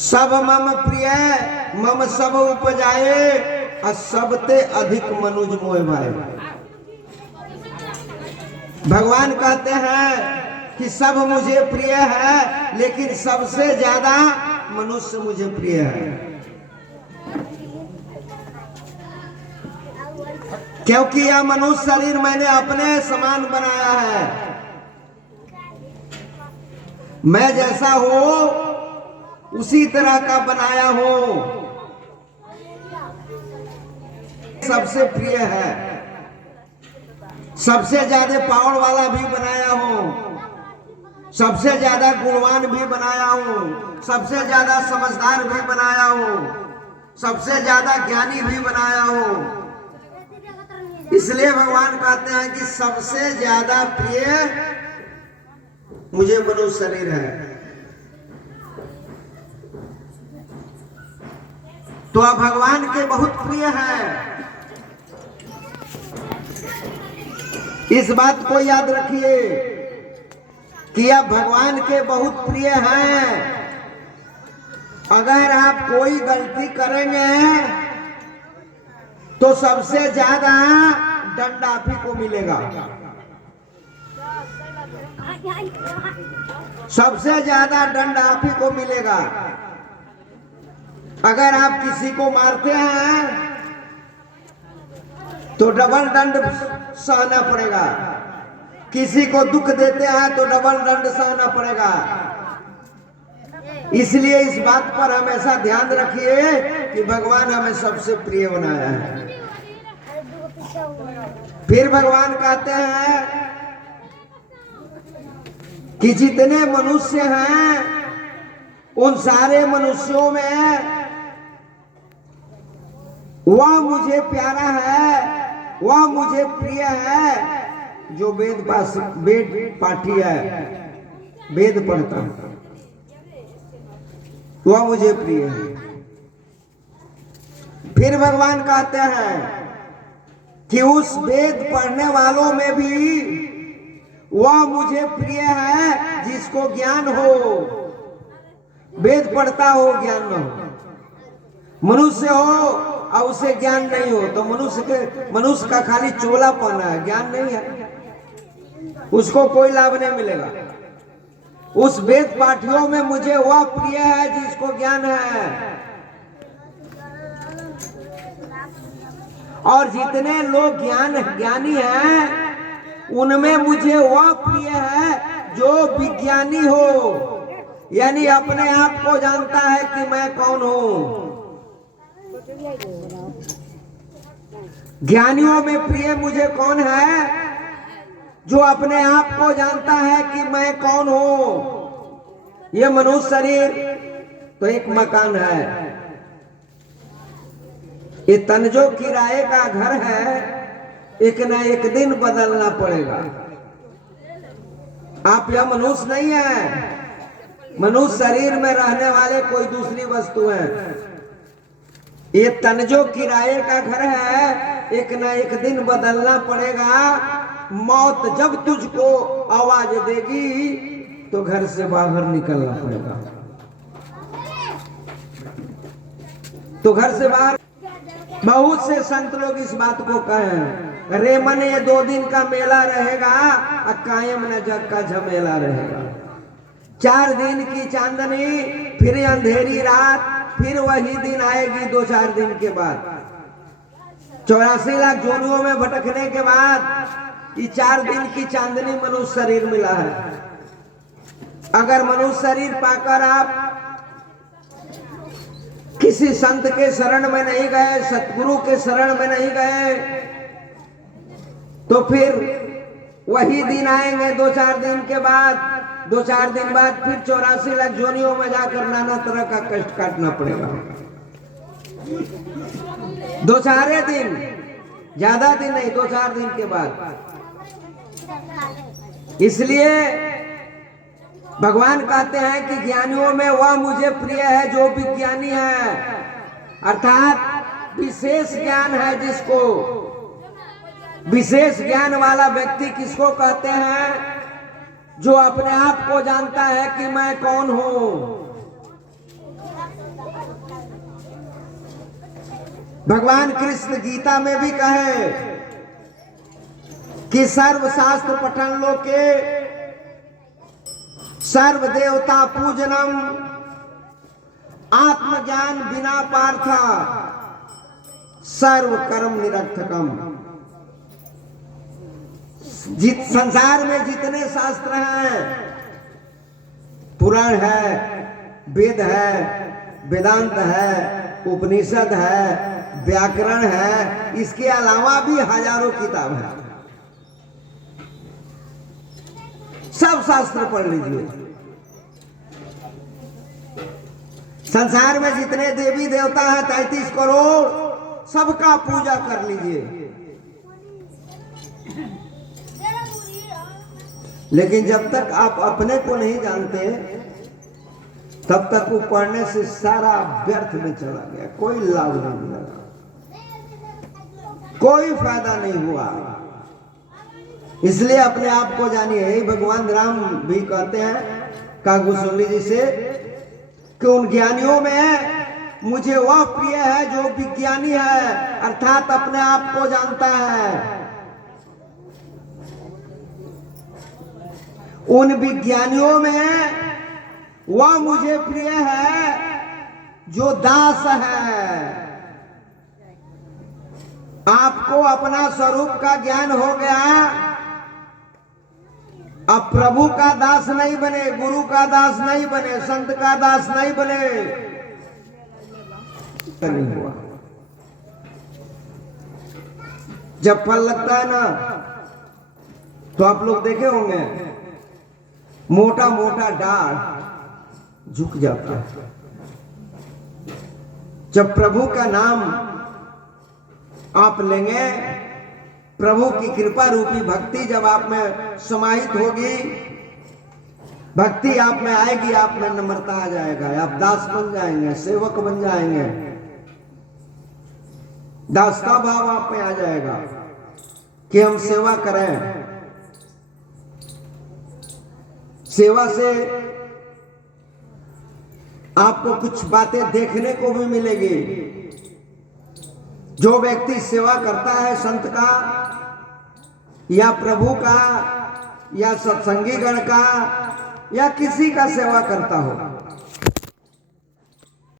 सब मम प्रिय मम सब उपजाए, और सबते अधिक मनुज मोह भाए। भगवान कहते हैं कि सब मुझे प्रिय है, लेकिन सबसे ज्यादा मनुष्य मुझे प्रिय है, क्योंकि यह मनुष्य शरीर मैंने अपने समान बनाया है। मैं जैसा हो उसी तरह का बनाया हूं। सबसे प्रिय है, सबसे ज्यादा पावर वाला भी बनाया हूं, सबसे ज्यादा गुणवान भी बनाया हूं, सबसे ज्यादा समझदार भी बनाया हूं, सबसे ज्यादा ज्ञानी भी बनाया हूं। इसलिए भगवान कहते हैं कि सबसे ज्यादा प्रिय मुझे मनुष्य शरीर है। तो आप भगवान के बहुत प्रिय हैं, इस बात को याद रखिए कि आप भगवान के बहुत प्रिय हैं। अगर आप कोई गलती करेंगे तो सबसे ज्यादा दंड आप ही को मिलेगा, सबसे ज्यादा दंड आप ही को मिलेगा। अगर आप किसी को मारते हैं तो डबल दंड सहना पड़ेगा, किसी को दुख देते हैं तो डबल दंड सहना पड़ेगा। इसलिए इस बात पर हमेशा ध्यान रखिए कि भगवान हमें सबसे प्रिय बनाया है। फिर भगवान कहते हैं कि जितने मनुष्य हैं उन सारे मनुष्यों में वह मुझे प्यारा है, वह मुझे प्रिय है जो वेद पाठी है, वेद पढ़ता है, वह मुझे प्रिय है। फिर भगवान कहते हैं कि उस वेद पढ़ने वालों में भी वह मुझे प्रिय है जिसको ज्ञान हो। वेद पढ़ता हो, ज्ञान न हो। मनुष्य हो और उसे ज्ञान नहीं हो तो मनुष्य का खाली चोलापन है, ज्ञान नहीं है, उसको कोई लाभ नहीं मिलेगा। उस वेद पाठियों में मुझे वह प्रिय है जिसको ज्ञान है। और जितने लोग ज्ञानी हैं उनमें मुझे वह प्रिय है जो विज्ञानी हो, यानी अपने आप को जानता है कि मैं कौन हूं। ज्ञानियों में प्रिय मुझे कौन है? जो अपने आप को जानता है कि मैं कौन हूं। यह मनुष्य शरीर तो एक मकान है, ये तन जो किराए का घर है, एक न एक दिन बदलना पड़ेगा। आप यह मनुष्य नहीं है, मनुष्य शरीर में रहने वाले कोई दूसरी वस्तु है। ये तन जो किराए का घर है, एक न एक दिन बदलना पड़ेगा। मौत जब तुझको आवाज देगी तो घर से बाहर निकलना पड़ेगा। तो घर से बाहर, बहुत से संत लोग इस बात को कहें, रे मन ये 2 दिन का मेला रहेगा और कायम न जग का झमेला रहेगा। 4 दिन की चांदनी, फिर अंधेरी रात, फिर वही दिन आएगी 2-4 दिन के बाद। 84 लाख जोनियों में भटकने के बाद ये 4 दिन की चांदनी मनुष्य शरीर मिला है। अगर मनुष्य शरीर पाकर आप किसी संत के शरण में नहीं गए, सतगुरु के शरण में नहीं गए, तो फिर वही दिन आएंगे 2-4 दिन के बाद। 2-4 दिन बाद फिर 84 लाख जोनियों में जाकर नाना तरह का कष्ट काटना पड़ेगा। 2-4 दिन, ज्यादा दिन नहीं, 2-4 दिन के बाद। इसलिए भगवान कहते हैं कि ज्ञानियों में वह मुझे प्रिय है जो विज्ञानी है, अर्थात विशेष ज्ञान है जिसको। विशेष ज्ञान वाला व्यक्ति किसको कहते हैं? जो अपने आप को जानता है कि मैं कौन हूं। भगवान कृष्ण गीता में भी कहे कि सर्व शास्त्र पठन लोके सर्व देवता पूजनम आत्मज्ञान बिना पार्था सर्व कर्म निरर्थकम। संसार में जितने शास्त्र हैं, पुराण है, वेद है, वेदांत है, उपनिषद है, व्याकरण है, इसके अलावा भी हजारों किताब है। सब शास्त्र पढ़ लीजिए। संसार में जितने देवी देवता हैं 33 करोड़, सबका पूजा कर लीजिए। लेकिन जब तक आप अपने को नहीं जानते तब तक वो पढ़ने से सारा व्यर्थ में चला गया, कोई लाभ नहीं मिला, कोई फायदा नहीं हुआ। इसलिए अपने आप को जानिए। यही भगवान राम भी कहते हैं कागभूषुंडी जी से कि उन ज्ञानियों में मुझे वह प्रिय है जो विज्ञानी है, अर्थात अपने आप को जानता है। उन विज्ञानियों में वह मुझे प्रिय है जो दास है। आपको अपना स्वरूप का ज्ञान हो गया, अब प्रभु का दास नहीं बने, गुरु का दास नहीं बने, संत का दास नहीं बने, नहीं हुआ। जब फल लगता है ना तो आप लोग देखे होंगे मोटा मोटा डाढ़ झुक जाता है। जब प्रभु का नाम आप लेंगे, प्रभु की कृपा रूपी भक्ति जब आप में समाहित होगी, भक्ति आप में आएगी, आप में नम्रता आ जाएगा, आप दास बन जाएंगे, सेवक बन जाएंगे, दासता भाव आप में आ जाएगा कि हम सेवा करें। सेवा से आपको कुछ बातें देखने को भी मिलेगी। जो व्यक्ति सेवा करता है संत का या प्रभु का या सत्संगी गण का या किसी का सेवा करता हो,